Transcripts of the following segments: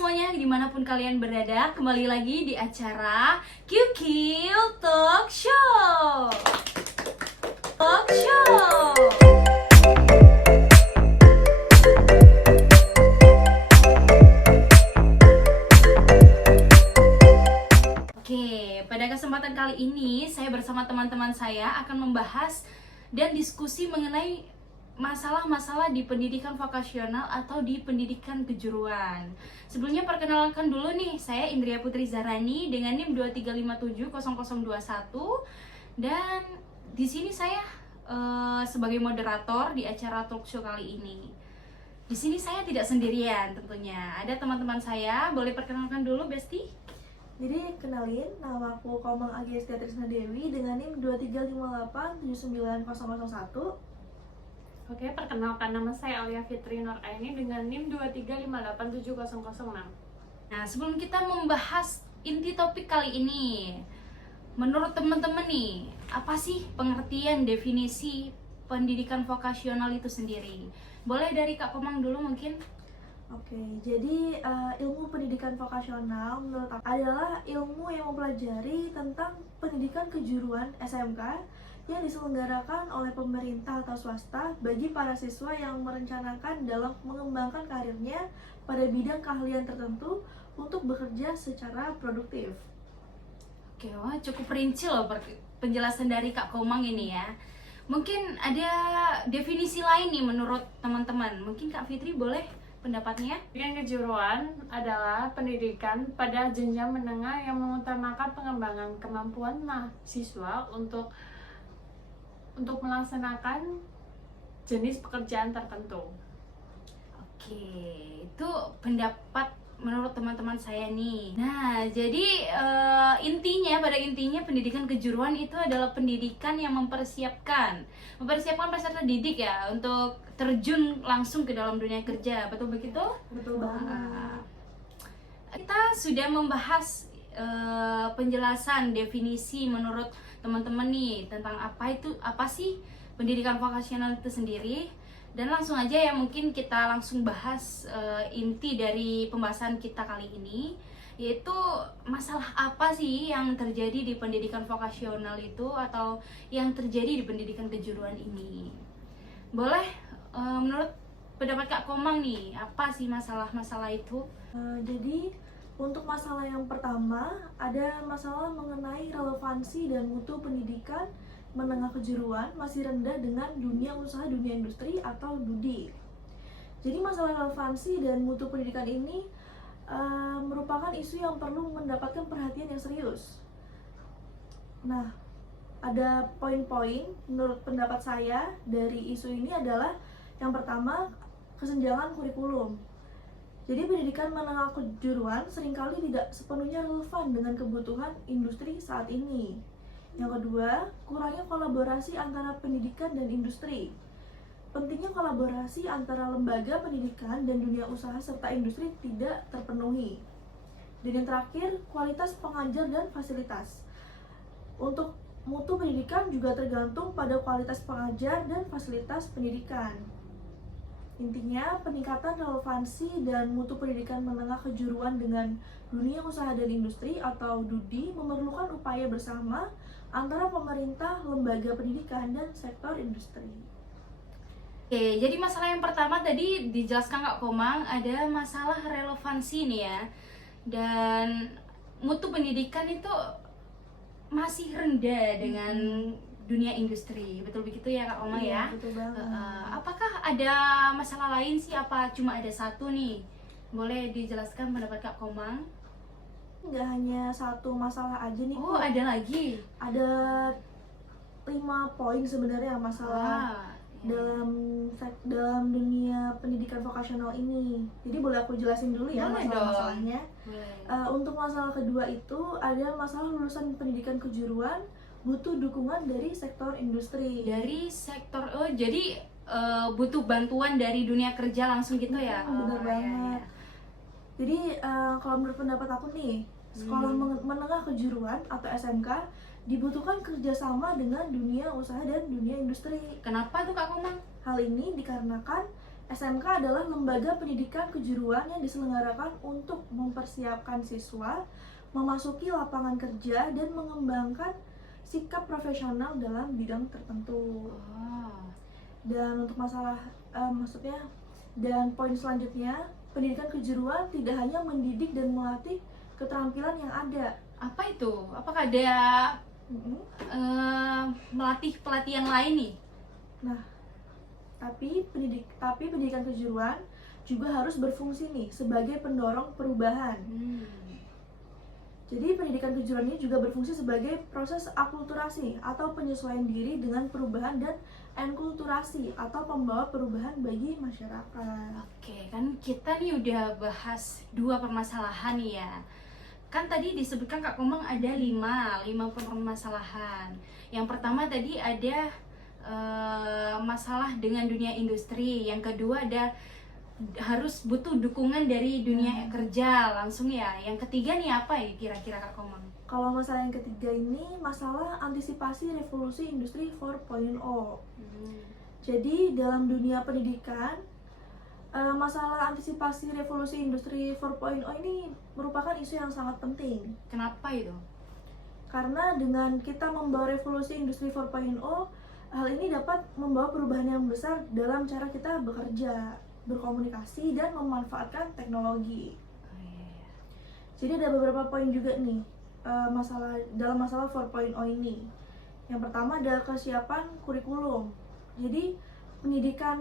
semuanya, dimanapun kalian berada, kembali lagi di acara QQ Talk Show. Talk Show. Oke, pada kesempatan kali ini saya bersama teman-teman saya akan membahas dan diskusi mengenai masalah-masalah di pendidikan vokasional atau di pendidikan kejuruan. Sebelumnya perkenalkan dulu nih, saya Indria Putri Zarani dengan NIM 23570021 dan di sini saya sebagai moderator di acara talk show kali ini. Di sini saya tidak sendirian tentunya. Ada teman-teman saya, boleh perkenalkan dulu Besti? Jadi kenalin, nama aku Komang Agiastia Trisna Dewi dengan NIM 2358 79001. Oke, perkenalkan nama saya Alia Fitri Nur Aini dengan NIM 235870006. Nah, sebelum kita membahas inti topik kali ini, menurut teman-teman nih, apa sih pengertian definisi pendidikan vokasional itu sendiri? Boleh dari Kak Komang dulu mungkin? Oke, jadi ilmu pendidikan vokasional menurut aku adalah ilmu yang mempelajari tentang pendidikan kejuruan SMK yang diselenggarakan oleh pemerintah atau swasta bagi para siswa yang merencanakan dalam mengembangkan karirnya pada bidang keahlian tertentu untuk bekerja secara produktif. Oke, wah cukup rinci loh penjelasan dari Kak Komang ini ya. Mungkin ada definisi lain nih menurut teman-teman. Mungkin Kak Fitri boleh pendapatnya? Pendidikan kejuruan adalah pendidikan pada jenjang menengah yang mengutamakan pengembangan kemampuan mahasiswa untuk melaksanakan jenis pekerjaan tertentu. Oke, itu pendapat menurut teman-teman saya nih. Nah, jadi pada intinya pendidikan kejuruan itu adalah pendidikan yang mempersiapkan peserta didik ya untuk terjun langsung ke dalam dunia kerja. Betul begitu? Betul banget. Kita sudah membahas penjelasan definisi menurut teman-teman nih tentang apa sih pendidikan vokasional itu sendiri, dan langsung aja ya mungkin kita langsung bahas inti dari pembahasan kita kali ini, yaitu masalah apa sih yang terjadi di pendidikan vokasional itu atau yang terjadi di pendidikan kejuruan ini. Boleh menurut pendapat Kak Komang nih, apa sih masalah-masalah itu? Jadi untuk masalah yang pertama, ada masalah mengenai relevansi dan mutu pendidikan menengah kejuruan masih rendah dengan dunia usaha, dunia industri atau DUDI. Jadi masalah relevansi dan mutu pendidikan ini merupakan isu yang perlu mendapatkan perhatian yang serius. Nah, ada poin-poin menurut pendapat saya dari isu ini adalah yang pertama, kesenjangan kurikulum. Jadi pendidikan menengah kejuruan seringkali tidak sepenuhnya relevan dengan kebutuhan industri saat ini. Yang kedua, kurangnya kolaborasi antara pendidikan dan industri. Pentingnya kolaborasi antara lembaga pendidikan dan dunia usaha serta industri tidak terpenuhi. Dan yang terakhir, kualitas pengajar dan fasilitas. Untuk mutu pendidikan juga tergantung pada kualitas pengajar dan fasilitas pendidikan. Intinya, peningkatan relevansi dan mutu pendidikan menengah kejuruan dengan dunia usaha dan industri atau DUDI memerlukan upaya bersama antara pemerintah, lembaga pendidikan, dan sektor industri. Oke, jadi masalah yang pertama tadi dijelaskan Kak Komang, ada masalah relevansi nih ya. Dan mutu pendidikan itu masih rendah dengan dunia industri. Betul begitu ya Kak Komang ya? Betul banget. Apakah ada masalah lain sih? Apa cuma ada satu nih? Boleh dijelaskan pendapat Kak Komang? Nggak hanya satu masalah aja nih. Oh, ada lagi? Ada 5 poin sebenarnya masalah dalam dunia pendidikan vokasional ini. Jadi boleh aku jelasin dulu ya masalah-masalahnya. Untuk masalah kedua itu ada masalah lulusan pendidikan kejuruan butuh dukungan dari sektor industri. Dari sektor, jadi butuh bantuan dari dunia kerja langsung gitu ya? Bener banget. Iya. Jadi kalau menurut pendapat aku nih, sekolah menengah kejuruan atau SMK dibutuhkan kerjasama dengan dunia usaha dan dunia industri. Kenapa tuh Kak Komang? Hal ini dikarenakan SMK adalah lembaga pendidikan kejuruan yang diselenggarakan untuk mempersiapkan siswa memasuki lapangan kerja dan mengembangkan sikap profesional dalam bidang tertentu. Oh. Dan untuk dan poin selanjutnya, pendidikan kejuruan tidak hanya mendidik dan melatih keterampilan yang ada. Apa itu? Apakah ada melatih pelatihan lain nih? Nah, tapi pendidikan kejuruan juga harus berfungsi nih sebagai pendorong perubahan. Jadi pendidikan kejuruan ini juga berfungsi sebagai proses akulturasi atau penyesuaian diri dengan perubahan dan enkulturasi atau pembawa perubahan bagi masyarakat. Oke, kan kita nih udah bahas 2 permasalahan nih ya. Kan tadi disebutkan Kak Komang ada 5 permasalahan. Yang pertama tadi ada masalah dengan dunia industri. Yang kedua ada harus butuh dukungan dari dunia kerja langsung ya. Yang ketiga nih apa ya kira-kira Kak Komang? Kalau masalah yang ketiga ini masalah antisipasi revolusi industri 4.0. Jadi dalam dunia pendidikan, masalah antisipasi revolusi industri 4.0 ini merupakan isu yang sangat penting. Kenapa itu? Karena dengan kita membawa revolusi industri 4.0, hal ini dapat membawa perubahan yang besar dalam cara kita bekerja, berkomunikasi, dan memanfaatkan teknologi. Jadi ada beberapa poin juga nih dalam masalah 4.0 ini. Yang pertama adalah kesiapan kurikulum. Jadi pendidikan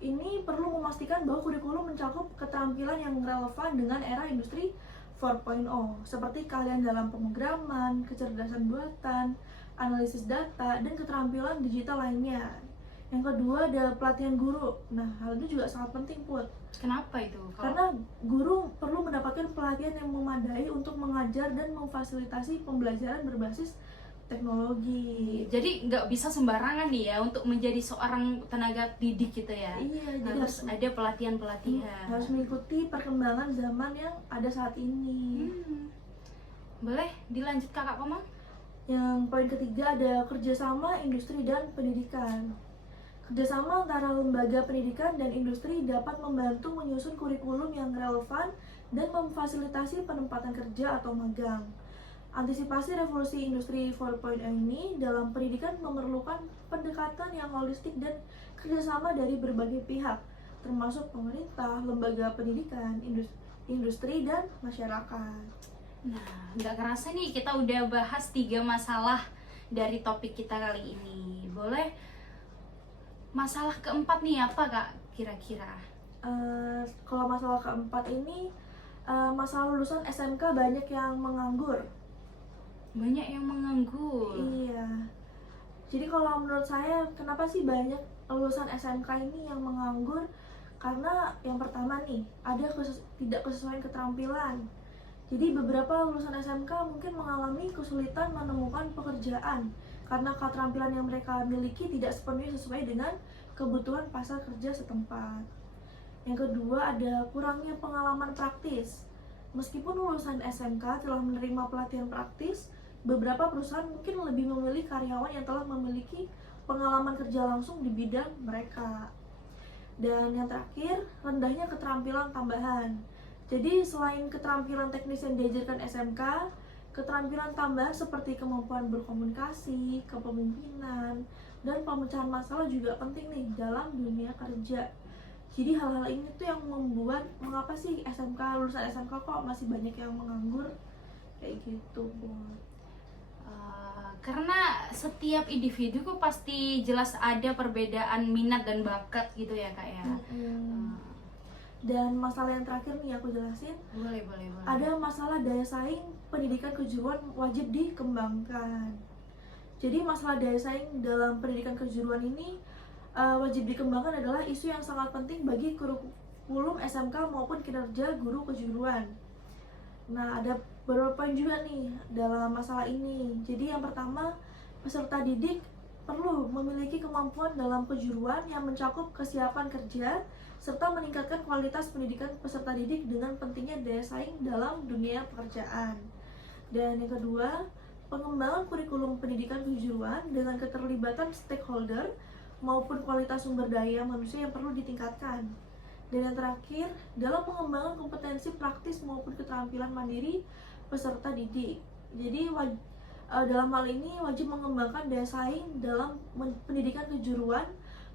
ini perlu memastikan bahwa kurikulum mencakup keterampilan yang relevan dengan era industri 4.0 seperti keahlian dalam pemrograman, kecerdasan buatan, analisis data, dan keterampilan digital lainnya. Yang kedua ada pelatihan guru. Nah, hal itu juga sangat penting, Put. Kenapa itu? Karena guru perlu mendapatkan pelatihan yang memadai untuk mengajar dan memfasilitasi pembelajaran berbasis teknologi. Jadi nggak bisa sembarangan nih ya untuk menjadi seorang tenaga didik gitu ya. Iya, jadi harus ada pelatihan-pelatihan. harus mengikuti perkembangan zaman yang ada saat ini. Boleh dilanjut Kakak Komang? Yang poin ketiga ada kerjasama industri dan pendidikan. Kerjasama antara lembaga pendidikan dan industri dapat membantu menyusun kurikulum yang relevan dan memfasilitasi penempatan kerja atau magang. Antisipasi revolusi industri 4.0 ini dalam pendidikan memerlukan pendekatan yang holistik dan kerjasama dari berbagai pihak, termasuk pemerintah, lembaga pendidikan, industri, dan masyarakat. Nah, nggak kerasa nih kita udah bahas 3 masalah dari topik kita kali ini. Boleh masalah keempat nih apa Kak kira-kira? Kalau masalah keempat ini, masalah lulusan SMK banyak yang menganggur. Banyak yang menganggur. Iya. Jadi kalau menurut saya, kenapa sih banyak lulusan SMK ini yang menganggur? Karena yang pertama nih, ada tidak kesesuaian keterampilan. Jadi beberapa lulusan SMK mungkin mengalami kesulitan menemukan pekerjaan karena keterampilan yang mereka miliki tidak sepenuhnya sesuai dengan kebutuhan pasar kerja setempat. Yang kedua ada kurangnya pengalaman praktis. Meskipun lulusan SMK telah menerima pelatihan praktis, beberapa perusahaan mungkin lebih memilih karyawan yang telah memiliki pengalaman kerja langsung di bidang mereka. Dan yang terakhir, rendahnya keterampilan tambahan. Jadi selain keterampilan teknis yang diajarkan SMK, keterampilan tambahan seperti kemampuan berkomunikasi, kepemimpinan, dan pemecahan masalah juga penting nih dalam dunia kerja. Jadi hal-hal ini tuh yang membuat mengapa sih lulusan SMK kok masih banyak yang menganggur kayak gitu, Bu. Karena setiap individu kok pasti jelas ada perbedaan minat dan bakat gitu ya Kak ya. Dan masalah yang terakhir nih aku jelasin. Boleh. Ada masalah daya saing pendidikan kejuruan wajib dikembangkan. Jadi masalah daya saing dalam pendidikan kejuruan ini wajib dikembangkan adalah isu yang sangat penting bagi kurikulum SMK maupun kinerja guru kejuruan. Nah, ada beberapa poin juga nih dalam masalah ini. Jadi yang pertama, peserta didik perlu memiliki kemampuan dalam kejuruan yang mencakup kesiapan kerja serta meningkatkan kualitas pendidikan peserta didik dengan pentingnya daya saing dalam dunia pekerjaan. Dan yang kedua, pengembangan kurikulum pendidikan kejuruan dengan keterlibatan stakeholder maupun kualitas sumber daya manusia yang perlu ditingkatkan. Dan yang terakhir, dalam pengembangan kompetensi praktis maupun keterampilan mandiri peserta didik. Jadi dalam hal ini wajib mengembangkan daya saing dalam pendidikan kejuruan,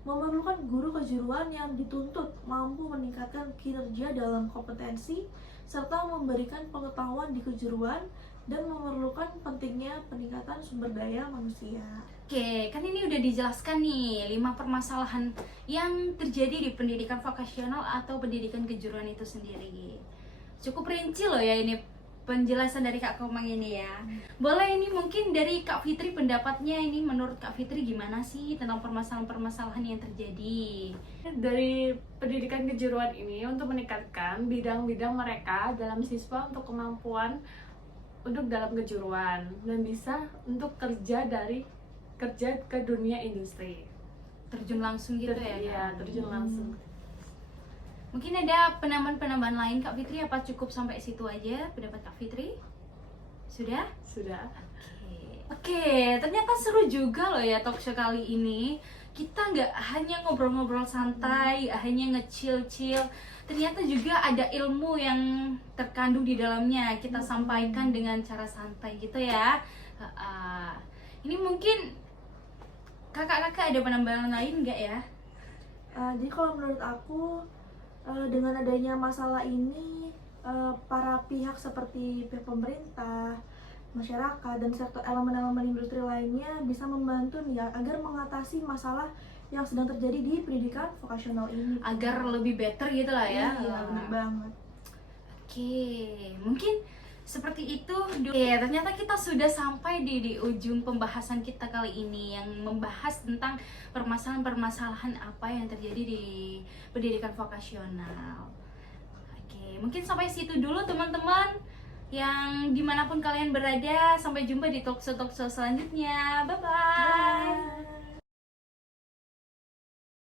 memerlukan guru kejuruan yang dituntut mampu meningkatkan kinerja dalam kompetensi serta memberikan pengetahuan di kejuruan, dan memerlukan pentingnya peningkatan sumber daya manusia. Oke, kan ini udah dijelaskan nih 5 permasalahan yang terjadi di pendidikan vokasional atau pendidikan kejuruan itu sendiri. Cukup rinci loh ya ini penjelasan dari Kak Komang ini ya. Boleh ini mungkin dari Kak Fitri pendapatnya ini, menurut Kak Fitri gimana sih tentang permasalahan-permasalahan yang terjadi? Dari pendidikan kejuruan ini untuk meningkatkan bidang-bidang mereka dalam siswa untuk kemampuan untuk dalam kejuruan dan bisa untuk kerja ke dunia industri. Terjun langsung gitu ya? Iya, Kak? terjun langsung. Mungkin ada penambahan-penambahan lain Kak Fitri, apa cukup sampai situ aja pendapat Kak Fitri? Sudah? Sudah. Oke, ternyata seru juga loh ya talk show kali ini. Kita nggak hanya ngobrol-ngobrol santai, hanya nge-chill-chill. Ternyata juga ada ilmu yang terkandung di dalamnya. Kita sampaikan dengan cara santai gitu ya. Ini mungkin kakak-kakak ada penambahan lain nggak ya? Jadi kalau menurut aku, dengan adanya masalah ini, para pihak seperti pihak pemerintah, masyarakat, dan sektor elemen-elemen industri lainnya bisa membantu nih ya, agar mengatasi masalah yang sedang terjadi di pendidikan vokasional ini. Agar lebih better gitu lah ya. Iya, benar banget. Oke, mungkin seperti itu. Ternyata kita sudah sampai di ujung pembahasan kita kali ini yang membahas tentang permasalahan-permasalahan apa yang terjadi di pendidikan vokasional. Oke, mungkin sampai situ dulu teman-teman. Yang dimanapun kalian berada, sampai jumpa di talk show selanjutnya. Bye-bye.